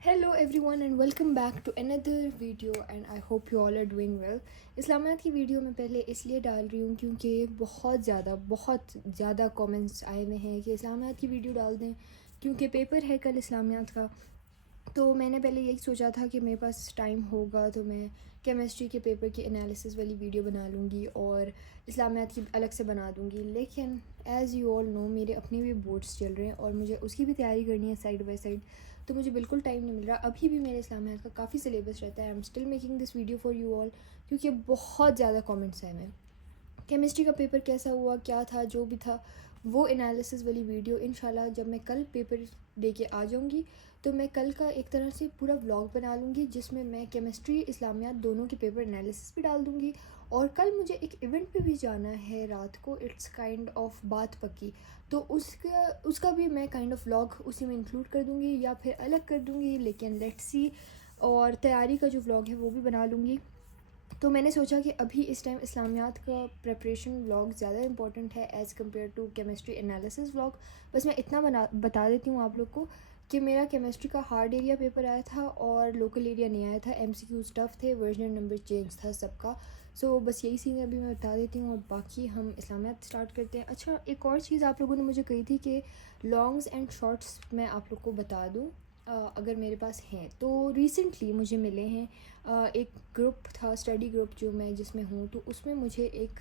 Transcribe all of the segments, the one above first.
Hello everyone and welcome back to another video and I hope you all are doing well. اسلامیات کی video میں پہلے اس لیے ڈال رہی ہوں کیونکہ بہت زیادہ کامنٹس آئے ہوئے ہیں کہ اسلامیات کی ویڈیو ڈال دیں کیونکہ پیپر ہے کل اسلامیات کا. تو میں نے پہلے یہی سوچا تھا کہ میرے پاس ٹائم ہوگا تو میں کیمسٹری کے پیپر کی انالیسس والی ویڈیو بنا لوں گی اور اسلامیات کی الگ سے بنا دوں گی، لیکن ایز یو آل نو میرے اپنے بھی بورڈس چل رہے ہیں اور مجھے اس کی بھی تیاری کرنی ہے سائڈ بائی سائڈ، تو مجھے بالکل ٹائم نہیں مل رہا. ابھی بھی میرے اسلامیات کا کافی سلیبس رہتا ہے. I am still making this video for you all کیونکہ بہت زیادہ کامنٹس آئے ہیں. کیمسٹری کا پیپر کیسا ہوا، کیا تھا، جو بھی تھا وہ انالیسس والی ویڈیو انشاءاللہ جب میں کل پیپر دے کے آ جاؤں گی تو میں کل کا ایک طرح سے پورا ولاگ بنا لوں گی جس میں میں کیمسٹری اسلامیات دونوں کے پیپر انالیسس بھی ڈال دوں گی. اور کل مجھے ایک ایونٹ پہ بھی جانا ہے رات کو، اٹس کائنڈ آف بات پکی، تو اس کا بھی میں کائنڈ آف ولاگ اسی میں انکلوڈ کر دوں گی یا پھر الگ کر دوں گی، لیکن لیٹس سی. اور تیاری کا جو ولاگ ہے وہ بھی بنا لوں گی. تو میں نے سوچا کہ ابھی اس ٹائم اسلامیات کا پریپریشن ولاگ زیادہ امپورٹنٹ ہے as compare to chemistry analysis vlog. بس میں اتنا بتا دیتی ہوں آپ لوگ کو کہ میرا کیمسٹری کا ہارڈ ایریا پیپر آیا تھا اور لوکل ایریا نہیں آیا تھا. ایم سی کیو ٹف تھے، ورژن نمبر چینج تھا سب کا. سو بس یہی سین ابھی میں بتا دیتی ہوں اور باقی ہم اسلامیات اسٹارٹ کرتے ہیں. اچھا، ایک اور چیز آپ لوگوں نے مجھے کہی تھی کہ لانگس اینڈ شارٹس میں آپ لوگ کو بتا دوں اگر میرے پاس ہیں. تو ریسنٹلی مجھے ملے ہیں ایک گروپ تھا، اسٹڈی گروپ جو میں جس میں ہوں، تو اس میں مجھے ایک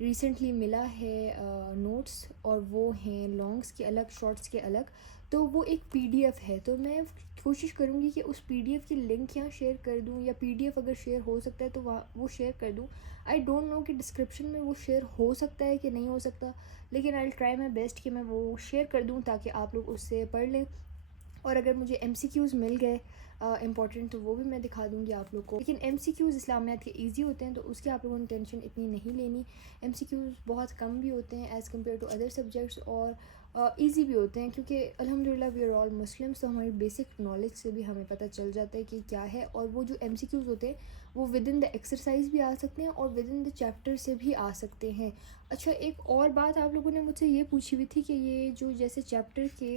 ریسنٹلی ملا ہے نوٹس، اور وہ ہیں لانگس کے الگ، شارٹس کے الگ. تو وہ ایک پی ڈی ایف ہے، تو میں کوشش کروں گی کہ اس پی ڈی ایف کی لنک یہاں شیئر کر دوں، یا پی ڈی ایف اگر شیئر ہو سکتا ہے تو وہ شیئر کر دوں. آئی ڈونٹ نو کہ ڈسکرپشن میں وہ شیئر ہو سکتا ہے کہ نہیں ہو سکتا، لیکن آئی ول ٹرائی مائی بیسٹ کہ میں وہ شیئر کر دوں تاکہ آپ لوگ اس سے پڑھ لیں. اور اگر مجھے ایم سی کیوز مل گئے امپورٹنٹ تو وہ بھی میں دکھا دوں گی آپ لوگ کو. لیکن ایم سی کیوز اسلامیات کے ایزی ہوتے ہیں تو اس کی آپ لوگوں نے ٹینشن اتنی نہیں لینی. ایم سی کیوز بہت کم بھی ہوتے ہیں as compare to other subjects, اور ایزی بھی ہوتے ہیں کیونکہ الحمدللہ وی آر آل مسلمس، تو ہماری بیسک نالج سے بھی ہمیں پتہ چل جاتا ہے کہ کیا ہے. اور وہ جو ایم سی کیوز ہوتے ہیں وہ ود ان دا ایکسرسائز بھی آ سکتے ہیں اور ود ان دا چیپٹر سے بھی آ سکتے ہیں. اچھا، ایک اور بات آپ لوگوں نے مجھ سے یہ پوچھی ہوئی تھی کہ یہ جو جیسے چیپٹر کے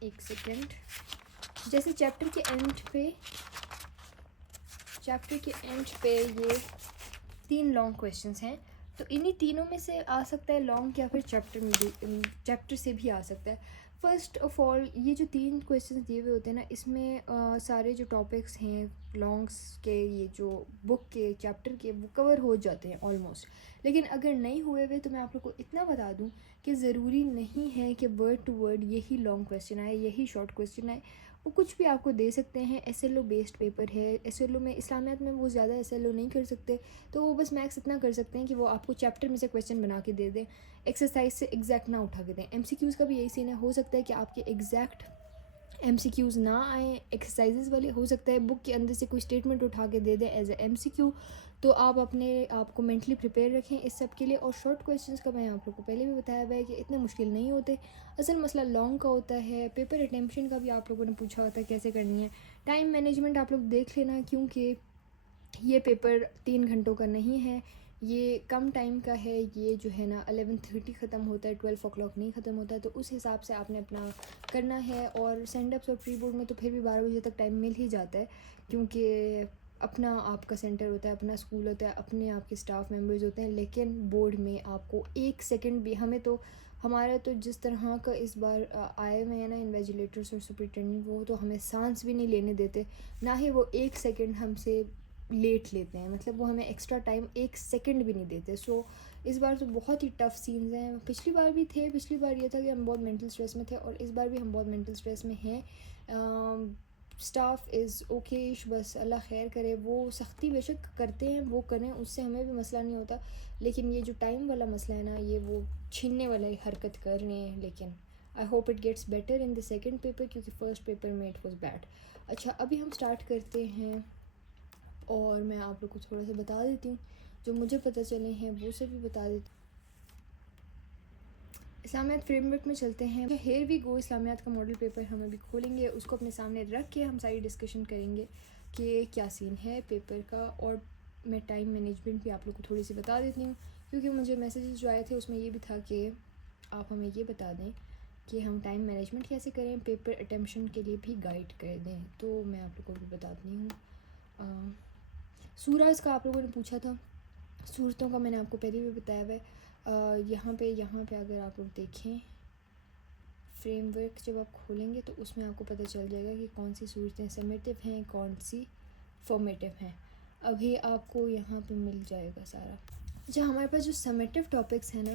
ایک سیکنڈ، جیسے چیپٹر کے اینڈ پہ یہ 3 لانگ کویشچنس ہیں، تو انہی تینوں میں سے آ سکتا ہے لانگ، یا پھر چیپٹر سے بھی آ سکتا ہے. فرسٹ آف آل یہ جو 3 کویشچنس دیے ہوئے ہوتے ہیں نا، اس میں سارے جو ٹاپکس ہیں لانگس کے، یہ جو بک کے چیپٹر کے، وہ کور ہو جاتے ہیں آلموسٹ. لیکن اگر نہیں ہوئے ہوئے تو میں آپ لوگ کو اتنا بتا دوں کہ ضروری نہیں ہے کہ ورڈ ٹو ورڈ یہی لانگ کویشچن آئے، یہی شارٹ کویشچن آئے. وہ کچھ بھی آپ کو دے سکتے ہیں. S L O based paper ہے، ایس ایل او میں اسلامیات میں وہ زیادہ ایس ایل او نہیں کر سکتے، تو وہ بس میکس اتنا کر سکتے ہیں کہ وہ آپ کو چیپٹر میں سے کویشچن بنا کے دے دیں، ایکسرسائز سے ایگزیکٹ نہ اٹھا کے دیں. ایم سی کیوز کا بھی یہی سین ہے، ہو سکتا ہے کہ آپ کے ایگزیکٹ ایم سی کیوز نہ آئیں، ایکسرسائزز والے ہو سکتا ہے بک کے اندر سے کوئی اسٹیٹمنٹ اٹھا کے دے دیں ایز اے ایم سی کیو. تو آپ اپنے آپ کو مینٹلی پریپیئر رکھیں اس سب کے لیے. اور شارٹ کویشچنس کا میں آپ لوگ کو پہلے بھی بتایا ہوا ہے کہ اتنے مشکل نہیں ہوتے. اصل مسئلہ لانگ کا ہوتا ہے. پیپر اٹیمپشن کا بھی آپ لوگوں نے پوچھا ہوتا ہے کیسے کرنی ہے. ٹائم مینجمنٹ آپ لوگ دیکھ لینا، کیونکہ یہ پیپر 3 گھنٹوں کا نہیں ہے، یہ کم ٹائم کا ہے. یہ جو ہے نا 11:30 ختم ہوتا ہے، 12 o'clock نہیں ختم ہوتا ہے. تو اس حساب سے آپ نے اپنا کرنا ہے. اور سینڈ اپس اور پری بورڈ میں تو پھر بھی 12 بجے تک ٹائم مل ہی جاتا ہے، کیونکہ اپنا آپ کا سینٹر ہوتا ہے، اپنا اسکول ہوتا ہے، اپنے آپ کے اسٹاف ممبرز ہوتے ہیں. لیکن بورڈ میں آپ کو 1 سیکنڈ بھی، ہمارا تو جس طرح کا اس بار آئے ہوئے ہیں نا انویجیلیٹرس اور سپرنٹینڈنٹ، وہ تو ہمیں سانس بھی نہیں لینے دیتے، نہ ہی وہ 1 سیکنڈ ہم سے لیٹ لیتے ہیں. مطلب وہ ہمیں ایکسٹرا ٹائم 1 سیکنڈ بھی نہیں دیتے. سو اس بار تو بہت ہی ٹف سینز ہیں. پچھلی بار بھی تھے، پچھلی بار یہ تھا کہ ہم بہت مینٹل اسٹریس میں تھے، اور اس بار بھی ہم بہت مینٹل اسٹریس میں ہیں. اسٹاف از اوکے، بس اللہ خیر کرے. وہ سختی بے شک کرتے ہیں، وہ کریں، اس سے ہمیں بھی مسئلہ نہیں ہوتا، لیکن یہ جو ٹائم والا مسئلہ ہے نا، یہ وہ چھیننے والا ہی حرکت کر رہے ہیں. لیکن آئی hope it gets better in the second paper, کیونکہ فرسٹ پیپر میں اٹ واز بیڈ. اچھا، ابھی ہم اسٹارٹ کرتے ہیں، اور میں آپ لوگ کو تھوڑا سا بتا دیتی ہوں جو مجھے پتہ چلے ہیں، وہ سے بھی بتا دیتی ہوں. اسلامیات فریم ورک میں چلتے ہیں. ہیئر وی گو، اسلامیات کا ماڈل پیپر ہم ابھی کھولیں گے، اس کو اپنے سامنے رکھ کے ہم ساری ڈسکشن کریں گے کہ کیا سین ہے پیپر کا. اور میں ٹائم مینجمنٹ بھی آپ لوگ کو تھوڑی سی بتا دیتی ہوں، کیونکہ مجھے میسیجز جو آئے تھے اس میں یہ بھی تھا کہ آپ ہمیں یہ بتا دیں کہ ہم ٹائم مینجمنٹ کیسے کریں، پیپر اٹیمپشن کے لیے بھی گائیڈ کر دیں. تو میں آپ لوگوں کو بھی بتاتی ہوں. سورج کا آپ لوگوں نے پوچھا تھا، صورتوں کا میں نے آپ کو پہلے بھی بتایا ہوا ہے. یہاں پہ اگر آپ لوگ دیکھیں فریم ورک جب آپ کھولیں گے تو اس میں آپ کو پتہ چل جائے گا کہ کون سی صورتیں سمیٹیو ہیں، کون سی فارمیٹیو ہیں. ابھی آپ کو یہاں پہ مل جائے گا سارا. اچھا، ہمارے پاس جو سمیٹیو ٹاپکس ہیں نا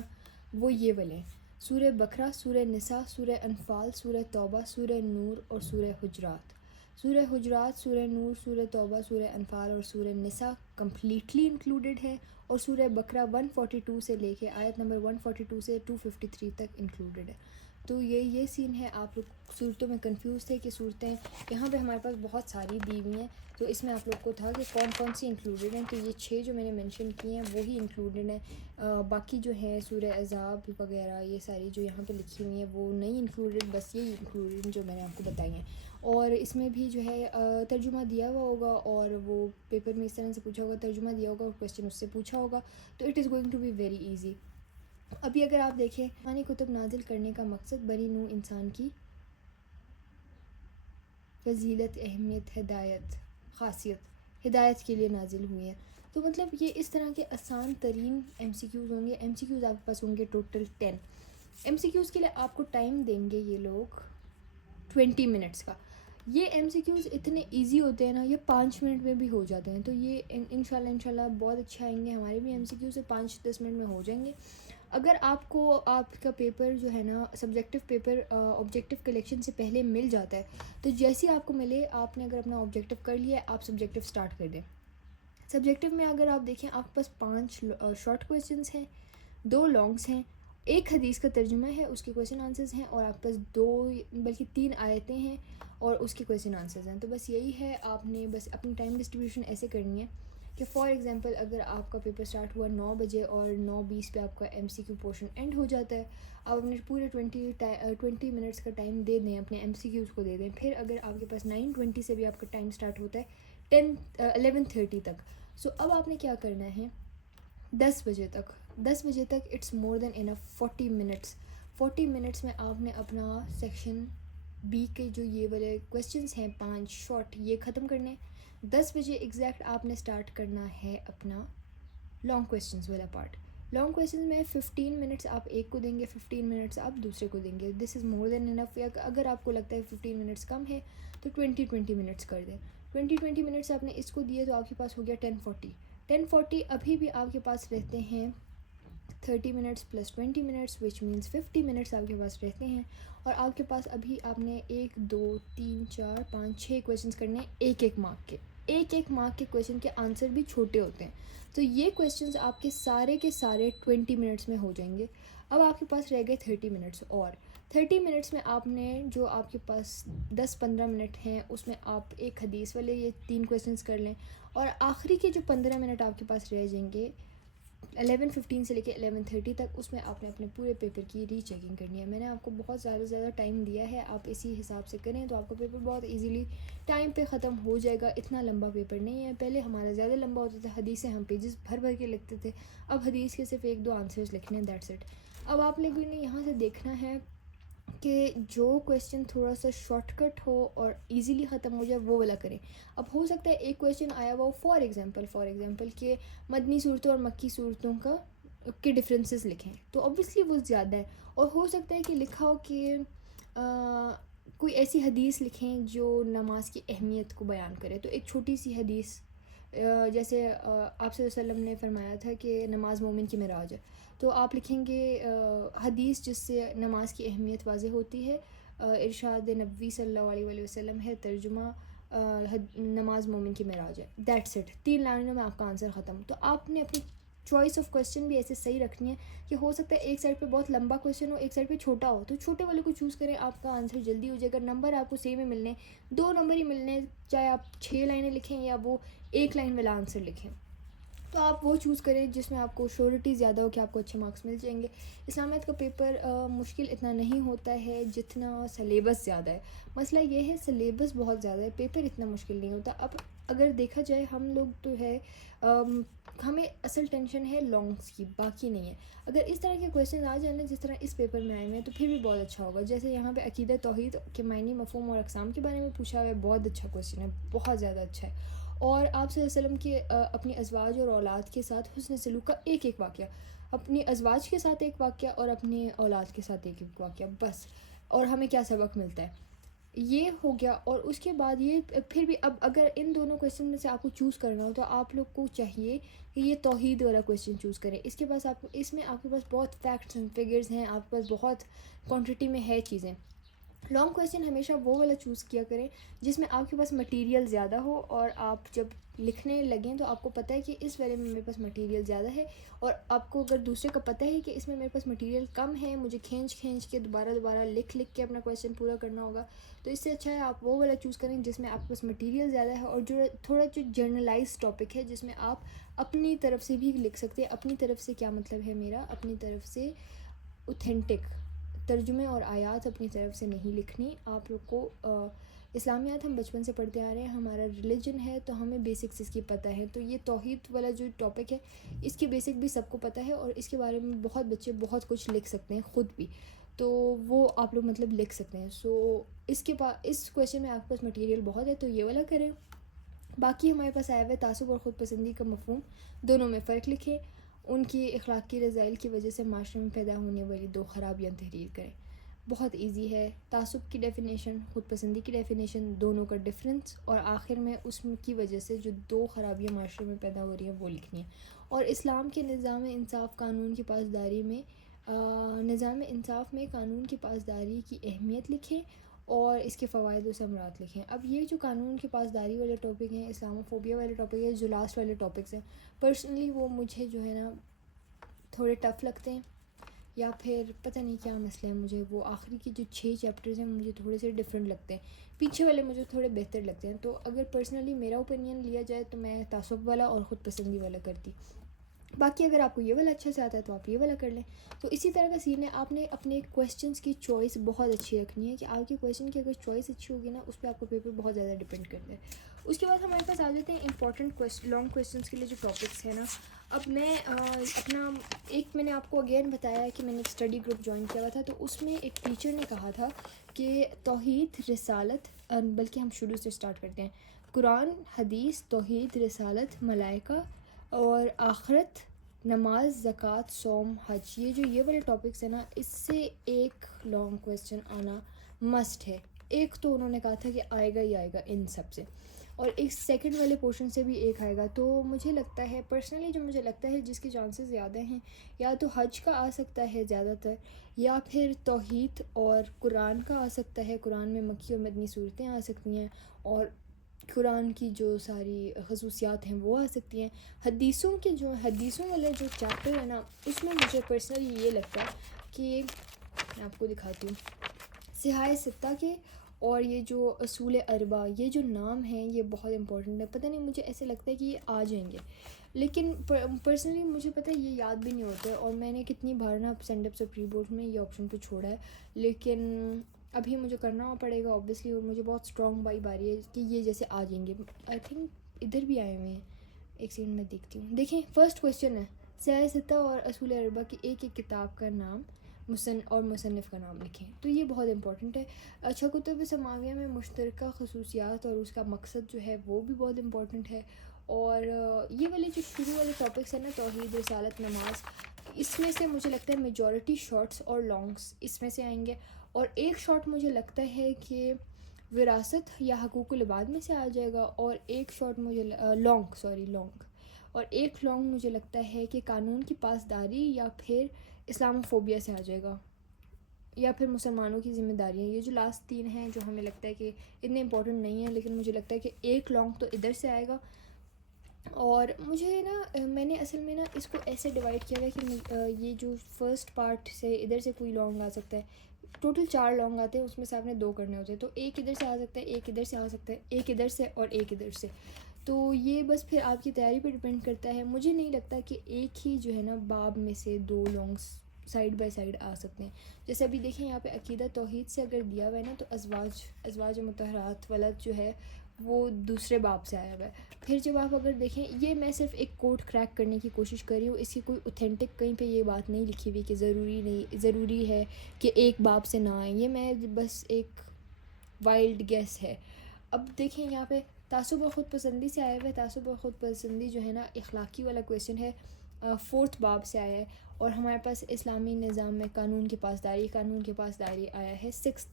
وہ یہ والے ہیں: سورہ بقرہ، سورہ نساء، سورہ انفال، سورہ توبہ، سورہ نور اور سورہ حجرات. سورہ حجرات، سورہ نور، سورہ توبہ، سورہ انفال اور سورہ نساء کمپلیٹلی انکلوڈیڈ ہے، اور سورہ بقرہ 142 سے لے کے آیت نمبر 142 سے 253 تک انکلوڈیڈ ہے. تو یہ سین ہے. آپ لوگ صورتوں میں کنفیوز تھے کہ صورتیں یہاں پہ ہمارے پاس بہت ساری دی ہوئی ہیں، تو اس میں آپ لوگ کو تھا کہ کون سی انکلوڈیڈ ہیں. تو یہ 6 جو میں نے مینشن کی ہیں وہی انکلوڈیڈ ہیں. باقی جو ہے سورہ احزاب وغیرہ یہ ساری جو یہاں پہ لکھی ہوئی ہیں وہ نہیں انکلوڈیڈ، بس یہی انکلوڈیڈ جو میں نے آپ کو بتائی ہیں. اور اس میں بھی جو ہے ترجمہ دیا ہوا ہوگا، اور وہ پیپر میں اس طرح سے پوچھا ہوگا، ترجمہ دیا ہوگا اور کویسچن اس سے پوچھا ہوگا. تو it is going to be very easy. ابھی اگر آپ دیکھیں قرآن کتب نازل کرنے کا مقصد بنی نوع انسان کی فضیلت، اہمیت، ہدایت، خاصیت، ہدایت کے لیے نازل ہوئی ہیں. تو مطلب یہ اس طرح کے آسان ترین ایم سی کیوز ہوں گے. ایم سی کیوز آپ کے پاس ہوں گے ٹوٹل 10. ایم سی کیوز کے لیے آپ کو ٹائم دیں گے یہ لوگ 20 منٹس کا. یہ ایم سی کیوز اتنے ایزی ہوتے ہیں نا، یہ 5 منٹ میں بھی ہو جاتے ہیں. تو یہ انشاءاللہ بہت اچھے آئیں گے. ہمارے بھی ایم سی کیو سے 5-10 منٹ میں ہو جائیں گے. اگر آپ کو آپ کا پیپر جو ہے نا سبجیکٹیو پیپر آبجیکٹیو کلیکشن سے پہلے مل جاتا ہے، تو جیسے آپ کو ملے آپ نے اگر اپنا آبجیکٹیو کر لیا آپ سبجیکٹیو سٹارٹ کر دیں. سبجیکٹیو میں اگر آپ دیکھیں آپ کے پاس 5 شارٹ کویسچنس ہیں، 2 لانگس ہیں، 1 حدیث کا ترجمہ ہے، اس کے کویسچن آنسرز ہیں، اور آپ کے پاس 2 بلکہ 3 آیتیں ہیں اور اس کے کویسچن آنسرز ہیں. تو بس یہی ہے. آپ نے بس اپنی ٹائم ڈسٹریبیوشن ایسے کرنی ہے کہ فار ایگزامپل اگر آپ کا پیپر سٹارٹ ہوا 9 بجے اور 9:20 پہ آپ کا M C Q portion end ہو جاتا ہے، آپ اپنے پورے 20 منٹس کا ٹائم دے دیں، اپنے ایم سی کیوز کو دے دیں. پھر اگر آپ کے پاس 9:20 سے بھی آپ کا ٹائم سٹارٹ ہوتا ہے 11:30 تک. سو اب آپ نے کیا کرنا ہے 10 بجے تک it's more then enough. 40 minutes میں آپ نے اپنا سیکشن بی کے جو یہ والے کویسچنس ہیں 5 شارٹ یہ ختم کرنے. 10 بجے ایگزیکٹ آپ نے سٹارٹ کرنا ہے اپنا لانگ کویسچنس والا پارٹ. لانگ کویسچنس میں 15 منٹس آپ ایک کو دیں گے، 15 منٹس آپ دوسرے کو دیں گے. دس از مور دین انف. اگر آپ کو لگتا ہے 15 منٹس کم ہے تو 20 منٹس کر دیں. 20 منٹس آپ نے اس کو دیے تو آپ کے پاس ہو گیا 10:40. ابھی بھی آپ کے پاس رہتے ہیں 30 minutes plus 20 minutes which means 50 minutes آپ کے پاس رہتے ہیں. اور آپ کے پاس ابھی آپ نے 1 2 3 4 5 6 کویسچنس کرنے ہیں ایک مارک کے. ایک مارک کے کویسچن کے آنسر بھی چھوٹے ہوتے ہیں. تو یہ کویسچنس آپ کے سارے 20 منٹس میں ہو جائیں گے. اب آپ کے پاس رہ گئے 30 منٹس. اور 30 منٹس میں آپ نے جو آپ کے پاس 10-15 منٹ ہیں اس میں آپ ایک حدیث والے یہ 3 کویسچنس کر لیں. اور آخری کے جو 15 منٹ آپ کے پاس رہ جائیں گے 11:15 سے لے کے 11:30 تک، اس میں آپ نے اپنے پورے پیپر کی ری چیکنگ کرنی ہے. میں نے آپ کو بہت زیادہ ٹائم دیا ہے، آپ اسی حساب سے کریں تو آپ کا پیپر بہت ایزیلی ٹائم پہ ختم ہو جائے گا. اتنا لمبا پیپر نہیں ہے. پہلے ہمارا زیادہ لمبا ہوتا تھا، حدیثیں ہم پیجز بھر کے لکھتے تھے. اب حدیث کے صرف 1-2 آنسرز لکھنے ہیں، دیٹس اٹ. اب آپ لوگوں نے یہاں سے دیکھنا ہے کہ جو کویسچن تھوڑا سا شارٹ کٹ ہو اور ایزیلی ختم ہو جائے وہ والا کریں. اب ہو سکتا ہے ایک کویسچن آیا ہوا فار ایگزامپل کہ مدنی صورتوں اور مکی صورتوں کے ڈفرینسز لکھیں، تو obviously وہ زیادہ ہے. اور ہو سکتا ہے کہ لکھا ہو کہ کوئی ایسی حدیث لکھیں جو نماز کی اہمیت کو بیان کرے. تو ایک چھوٹی سی حدیث جیسے آپ صلی اللہ علیہ وسلم نے فرمایا تھا کہ نماز مومن کی معراج ہے، تو آپ لکھیں گے حدیث جس سے نماز کی اہمیت واضح ہوتی ہے. ارشاد نبوی صلی اللہ علیہ وسلم ہے، ترجمہ نماز مومن کی معراج ہے. That's it. 3 لائنوں میں آپ کا آنسر ختم. تو آپ نے اپنی چوائس آف کویسچن بھی ایسے صحیح رکھنی ہے کہ ہو سکتا ہے ایک سائڈ پہ بہت لمبا کویسچن ہو، ایک سائڈ پہ چھوٹا ہو، تو چھوٹے والے کو چوز کریں، آپ کا آنسر جلدی ہو جائے گا. نمبر آپ کو سیم ہی ملنے، 2 نمبر ہی ملنے، چاہے آپ 6 لائنیں لکھیں یا وہ 1 لائن والا آنسر لکھیں. تو آپ وہ چوز کریں جس میں آپ کو شیورٹی زیادہ ہو کہ آپ کو اچھے مارکس مل جائیں گے. اسلامیات کا پیپر مشکل اتنا نہیں ہوتا ہے جتنا سلیبس زیادہ ہے. مسئلہ یہ ہے سلیبس بہت زیادہ ہے, پیپر اتنا مشکل نہیں ہوتا. اب اگر دیکھا جائے ہم لوگ تو ہے ہمیں اصل ٹینشن ہے لانگس کی, باقی نہیں ہے. اگر اس طرح کے کویشچن آ جائیں نا جس طرح اس پیپر میں آئے ہوئے ہیں تو پھر بھی بہت اچھا ہوگا. جیسے یہاں پہ عقیدہ توحید کے معنی, مفہوم اور اقسام کے بارے میں پوچھا ہوا ہے, بہت اچھا کویشچن ہے, بہت زیادہ اچھا ہے. اور آپ صلی اللہ علیہ وسلم کے اپنی ازواج اور اولاد کے ساتھ حسن سلوک کا ایک ایک واقعہ, اپنی ازواج کے ساتھ ایک واقعہ اور اپنی اولاد کے ساتھ ایک ایک واقعہ بس, اور ہمیں کیا سبق ملتا ہے, یہ ہو گیا. اور اس کے بعد یہ پھر بھی اب اگر ان دونوں کویشچن میں سے آپ کو چوز کرنا ہو تو آپ لوگ کو چاہیے کہ یہ توحید والا کویشچن چوز کریں. اس کے پاس آپ کو اس میں آپ کے پاس بہت فیکٹس اینڈ فگرز ہیں, آپ کے پاس بہت کوانٹٹی میں ہے چیزیں. لانگ کویشچن ہمیشہ وہ والا چوز کیا کریں جس میں آپ کے پاس مٹیریل زیادہ ہو, اور آپ جب لکھنے لگیں تو آپ کو پتہ ہے کہ اس والے میں میرے پاس مٹیریل زیادہ ہے, اور آپ کو اگر دوسرے کا پتہ ہے کہ اس میں میرے پاس مٹیریل کم ہے, مجھے کھینچ کے دوبارہ لکھ کے اپنا کویشچن پورا کرنا ہوگا, تو اس سے اچھا ہے آپ وہ والا چوز کریں جس میں آپ کے پاس مٹیریل زیادہ ہے, اور جو تھوڑا جو جرنلائز ٹاپک ہے جس میں آپ اپنی طرف سے بھی لکھ سکتے ہیں. اپنی طرف سے کیا مطلب ہے میرا, اپنی طرف سے اوتھینٹک ترجمے اور آیات اپنی طرف سے نہیں لکھنی. آپ لوگ کو اسلامیات ہم بچپن سے پڑھتے آ رہے ہیں, ہمارا ریلیجن ہے تو ہمیں بیسکس اس کی پتہ ہے. تو یہ توحید والا جو ٹاپک ہے اس کی بیسک بھی سب کو پتہ ہے, اور اس کے بارے میں بہت بچے بہت کچھ لکھ سکتے ہیں خود بھی, تو وہ آپ لوگ مطلب لکھ سکتے ہیں. سو اس کے پاس اس کویشچن میں آپ کے پاس مٹیریل بہت ہے تو یہ والا کریں. باقی ہمارے پاس آیا ہوا ہے تعصب اور خود پسندی کا مفہوم, دونوں میں فرق لکھیں. ان کی اخلاقی رذائل کی وجہ سے معاشرے میں پیدا ہونے والی دو خرابیاں تحریر کریں. بہت ایزی ہے, تعصب کی ڈیفینیشن, خود پسندی کی ڈیفینیشن, دونوں کا ڈفرینس, اور آخر میں اس کی وجہ سے جو دو خرابیاں معاشرے میں پیدا ہو رہی ہیں وہ لکھنی ہیں. اور اسلام کے نظام انصاف قانون کی پاسداری میں نظام انصاف میں قانون کی پاسداری کی اہمیت لکھیں اور اس کے فوائد و ثمرات لکھیں. اب یہ جو قانون کی پاسداری والے ٹاپک ہیں, اسلاموفوبیا والے ٹاپک ہیں, جو لاسٹ والے ٹاپکس ہیں, پرسنلی وہ مجھے جو ہے نا تھوڑے ٹف لگتے ہیں, یا پھر پتہ نہیں کیا مسئلہ ہے, مجھے وہ آخری کے جو 6 چیپٹرز ہیں مجھے تھوڑے سے ڈفرینٹ لگتے ہیں, پیچھے والے مجھے تھوڑے بہتر لگتے ہیں. تو اگر پرسنلی میرا اوپینین لیا جائے تو میں تعصب والا اور خود پسندی والا کرتی. باقی اگر آپ کو یہ والا اچھا سے آتا ہے تو آپ یہ والا کر لیں. تو اسی طرح کا سین ہے, آپ نے اپنے کویشچنس کی چوائس بہت اچھی رکھنی ہے کہ آپ کے کویشچن کی اگر چوائس اچھی ہوگی نا اس پہ آپ کو پیپر بہت زیادہ ڈپینڈ کرتا ہے. اس کے بعد ہمارے پاس آ جاتے ہیں امپورٹنٹ لانگ کویشچنس کے لیے جو ٹاپکس ہیں نا. اب میں اپنا میں نے آپ کو اگین بتایا ہے کہ میں نے ایک اسٹڈی گروپ جوائن کیا ہوا تھا, تو اس میں ایک ٹیچر نے کہا تھا کہ توحید, رسالت, بلکہ ہم شروع سے اسٹارٹ کرتے ہیں, قرآن, حدیث, توحید, رسالت, ملائکہ اور آخرت, نماز, زکوٰۃ, صوم, حج, یہ والے ٹاپکس ہیں نا, اس سے ایک لانگ کویشچن آنا مسٹ ہے. ایک تو انہوں نے کہا تھا کہ آئے گا ہی آئے گا ان سب سے, اور ایک سیکنڈ والے پورشن سے بھی ایک آئے گا. تو مجھے لگتا ہے پرسنلی, جو مجھے لگتا ہے جس کے چانسز زیادہ ہیں, یا تو حج کا آ سکتا ہے زیادہ تر, یا پھر توحید اور قرآن کا آ سکتا ہے. قرآن میں مکی اور مدنی صورتیں آ سکتی ہیں, اور قرآن کی جو ساری خصوصیات ہیں وہ آ سکتی ہیں. حدیثوں والا جو چیپٹر ہے نا, اس میں مجھے پرسنلی یہ لگتا ہے کہ میں آپ کو دکھاتی ہوں, صحاح ستہ کے اور یہ جو اصول اربع, یہ جو نام ہیں یہ بہت امپورٹنٹ ہے. پتہ نہیں مجھے ایسے لگتا ہے کہ یہ آ جائیں گے, لیکن پرسنلی مجھے پتہ ہے یہ یاد بھی نہیں ہوتا ہے, اور میں نے کتنی بار نا سینڈ اپس اور پری بورڈ میں یہ آپشن کو چھوڑا ہے, لیکن ابھی مجھے کرنا پڑے گا اوبیسلی, اور مجھے بہت اسٹرانگ وائب آ رہی ہے کہ یہ جیسے آ جائیں گے. آئی تھنک ادھر بھی آئے ہوئے ہیں, ایک سیکنڈ میں دیکھتی ہوں. دیکھیں فرسٹ کویشچن ہے, صحاح ستہ اور اصول اربع کی ایک ایک کتاب کا نام اور مصنف کا نام لکھیں. تو یہ بہت امپورٹنٹ ہے. اچھا, کتب سماویہ میں مشترکہ خصوصیات اور اس کا مقصد جو ہے وہ بھی بہت امپورٹنٹ ہے. اور یہ والے جو شروع والے ٹاپکس ہیں نا, توحید, رسالت, نماز, اس میں سے مجھے لگتا ہے میجورٹی شارٹس اور لانگس اس میں سے آئیں گے, اور ایک شارٹ مجھے لگتا ہے کہ وراثت یا حقوق العباد میں سے آ جائے گا, اور ایک شارٹ مجھے لانگ اور ایک لانگ مجھے لگتا ہے کہ قانون کی پاسداری یا پھر اسلاموفوبیا سے آ جائے گا, یا پھر مسلمانوں کی ذمہ داریاں. یہ جو لاسٹ 3 ہیں جو ہمیں لگتا ہے کہ اتنے امپورٹنٹ نہیں ہیں, لیکن مجھے لگتا ہے کہ ایک لانگ تو ادھر سے آئے گا. اور مجھے نا میں نے اصل میں نا اس کو ایسے ڈیوائڈ کیا ہوا ہے کہ یہ جو فرسٹ پارٹ سے ادھر سے کوئی لانگ آ سکتا ہے, ٹوٹل 4 لانگ آتے ہیں, اس میں سے آپ نے 2 کرنے ہوتے ہیں, تو ایک ادھر سے آ سکتا ہے, ایک ادھر سے آ سکتا ہے, ایک ادھر سے اور ایک ادھر سے. تو یہ بس پھر آپ کی تیاری پہ ڈپینڈ کرتا ہے. مجھے نہیں لگتا کہ ایک ہی جو ہے نا باب میں سے 2 لانگس سائڈ بائی سائڈ آ سکتے ہیں. جیسے ابھی دیکھیں یہاں پہ عقیدہ توحید سے اگر دیا ہوا ہے نا تو ازواج مطہرات ولد جو ہے وہ دوسرے باب سے آیا ہوا ہے. پھر جب آپ اگر دیکھیں, یہ میں صرف ایک کوڈ کریک کرنے کی کوشش کر رہی ہوں, اس کی کوئی اوتھینٹک کہیں پہ یہ بات نہیں لکھی ہوئی کہ ضروری ہے کہ ایک باب سے نہ آئیں. یہ میں بس ایک وائلڈ گیس ہے. اب دیکھیں یہاں پہ تعصب و خود پسندی سے آیا ہوا ہے. تعصب و خود پسندی جو ہے نا اخلاقی والا کویشچن ہے, 4 باب سے آیا ہے. اور ہمارے پاس اسلامی نظام میں قانون کے پاسداری آیا ہے 6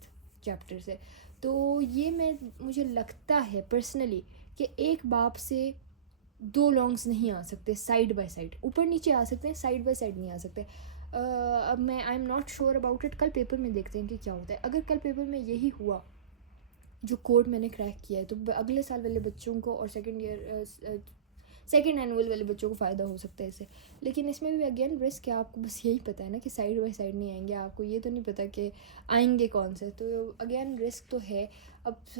چیپٹر سے. تو یہ مجھے لگتا ہے پرسنلی کہ ایک باب سے 2 لانگس نہیں آ سکتے سائڈ بائی سائڈ. اوپر نیچے آ سکتے ہیں, سائڈ بائی سائڈ نہیں آ سکتے. اب میں I am not sure about it. کل پیپر میں دیکھتے ہیں کہ کیا ہوتا ہے. اگر کل پیپر میں یہی ہوا جو کوڈ میں نے کریک کیا ہے تو اگلے سال والے بچوں کو اور سیکنڈ اینول والے بچوں کو فائدہ ہو سکتا ہے اس سے. لیکن اس میں بھی اگین رسک ہے. آپ کو بس یہی پتہ ہے نا کہ سائڈ بائی سائڈ نہیں آئیں گے, آپ کو یہ تو نہیں پتہ کہ آئیں گے کون سے. تو اگین رسک تو ہے. اب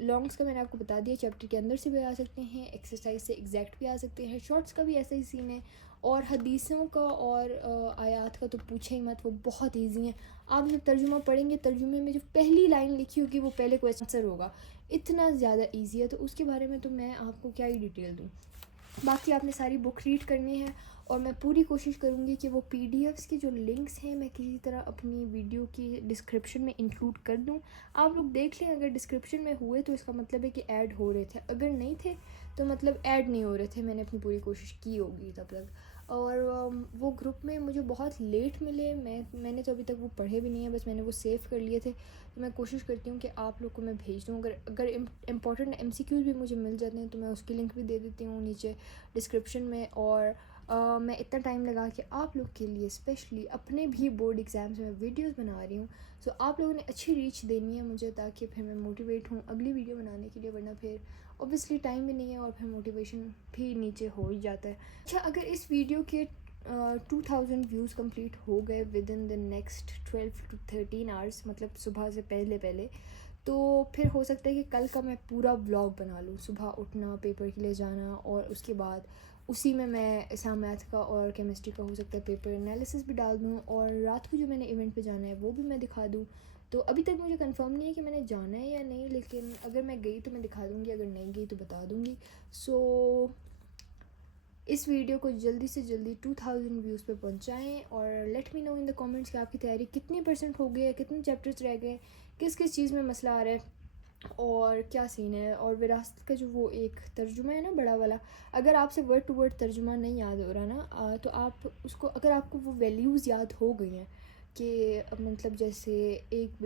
لانگس کا میں نے آپ کو بتا دیا, چیپٹر کے اندر سے بھی آ سکتے ہیں, ایکسرسائز سے ایگزیکٹ بھی آ سکتے ہیں, شارٹس کا بھی ایسا ہی سین ہے. اور حدیثوں کا اور آیات کا تو پوچھیں ہی مت, وہ بہت ایزی ہیں. آپ جب ترجمہ پڑھیں گے, ترجمے میں جو پہلی لائن لکھی ہوگی وہ پہلے کویسچن آنسر ہوگا. اتنا زیادہ ایزی ہے. تو اس کے بارے میں تو میں آپ کو کیا ہی ڈیٹیل دوں. باقی آپ نے ساری بک ریڈ کرنی ہے, اور میں پوری کوشش کروں گی کہ وہ پی ڈی ایفس کی جو لنکس ہیں میں کسی طرح اپنی ویڈیو کی ڈسکرپشن میں انکلوڈ کر دوں. آپ لوگ دیکھ لیں, اگر ڈسکرپشن میں ہوئے تو اس کا مطلب ہے کہ ایڈ ہو رہے تھے, اگر نہیں تھے تو مطلب ایڈ نہیں ہو رہے تھے. میں نے اپنی پوری کوشش کی ہوگی تب تک. اور وہ گروپ میں مجھے بہت لیٹ ملے, میں نے تو ابھی تک وہ پڑھے بھی نہیں ہیں, بس میں نے وہ سیو کر لیے تھے. تو میں کوشش کرتی ہوں کہ آپ لوگ کو میں بھیج دوں. اگر امپورٹنٹ ایم سی کیوز بھی مجھے مل جاتے ہیں تو میں اس کی لنک بھی دے دیتی ہوں نیچے ڈسکرپشن میں. اور میں اتنا ٹائم لگا کے آپ لوگ کے لیے اسپیشلی اپنے بھی بورڈ ایگزامس میں ویڈیوز بنا رہی ہوں. سو آپ لوگوں نے اچھی ریچ دینی ہے مجھے, تاکہ پھر میں موٹیویٹ ہوں اگلی ویڈیو بنانے کے لیے, ورنہ پھر اوبویسلی ٹائم بھی نہیں ہے اور پھر موٹیویشن بھی نیچے ہو ہی جاتا ہے. اچھا, اگر اس ویڈیو کے 2000 ویوز کمپلیٹ ہو گئے with in the next 12 to 13 hours, مطلب صبح سے پہلے, تو پھر ہو سکتا ہے کہ کل کا میں پورا ولاگ بنا لوں. صبح اٹھنا, پیپر کے لیے جانا, اور اس کے بعد اسی میں اسلام میتھ کا اور کیمسٹری کا ہو سکتا ہے پیپر انالیسس بھی ڈال دوں, اور رات کو جو میں نے ایونٹ پہ جانا ہے وہ بھی میں دکھا دوں. تو ابھی تک مجھے کنفرم نہیں ہے کہ میں نے جانا ہے یا نہیں, لیکن اگر میں گئی تو میں دکھا دوں گی, اگر نہیں گئی تو بتا دوں گی. سو اس ویڈیو کو جلدی سے جلدی 2000 ویوز پہ پہنچائیں, اور let me know in the comments کہ آپ کی تیاری کتنی % ہو گئی ہے, کتنے چیپٹرس رہ گئے, کس چیز میں مسئلہ آ رہا ہے, اور کیا سین ہے. اور وراثت کا جو وہ ایک ترجمہ ہے نا بڑا والا, اگر آپ سے ورڈ ٹو ورڈ ترجمہ نہیں یاد ہو رہا نا, تو آپ اس کو, اگر آپ کو وہ ویلیوز یاد ہو گئی ہیں کہ مطلب جیسے ایک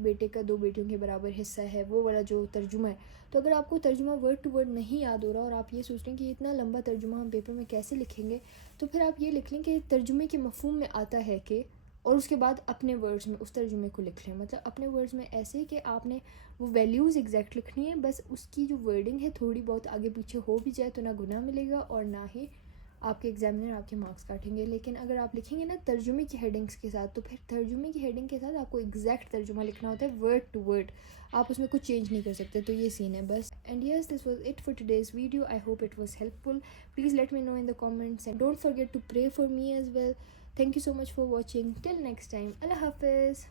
بیٹے کا 2 بیٹیوں کے برابر حصہ ہے, وہ والا جو ترجمہ ہے, تو اگر آپ کو ترجمہ ورڈ ٹو ورڈ نہیں یاد ہو رہا اور آپ یہ سوچ رہے ہیں کہ اتنا لمبا ترجمہ ہم پیپر میں کیسے لکھیں گے, تو پھر آپ یہ لکھ لیں کہ ترجمے کے مفہوم میں آتا ہے کہ, اور اس کے بعد اپنے ورڈز میں اس ترجمے کو لکھ لیں. مطلب اپنے ورڈز میں ایسے کہ آپ نے وہ ویلیوز ایگزیکٹ لکھنی ہے, بس اس کی جو ورڈنگ ہے تھوڑی بہت آگے پیچھے ہو بھی جائے تو نہ گناہ ملے گا اور نہ ہی آپ کے ایگزامنر آپ کے مارکس کاٹیں گے. لیکن اگر آپ لکھیں گے نا ترجمے کی ہیڈنگس کے ساتھ, تو پھر ترجمے کی ہیڈنگ کے ساتھ آپ کو ایگزیکٹ ترجمہ لکھنا ہوتا ہے ورڈ ٹو ورڈ, آپ اس میں کچھ چینج نہیں کر سکتے. تو یہ سین ہے بس. And yes, this was it for today's video. I hope it was helpful. Please let me know in the comments, and don't forget to pray for me as well. Thank you so much for watching. Till next time, Allah Hafiz.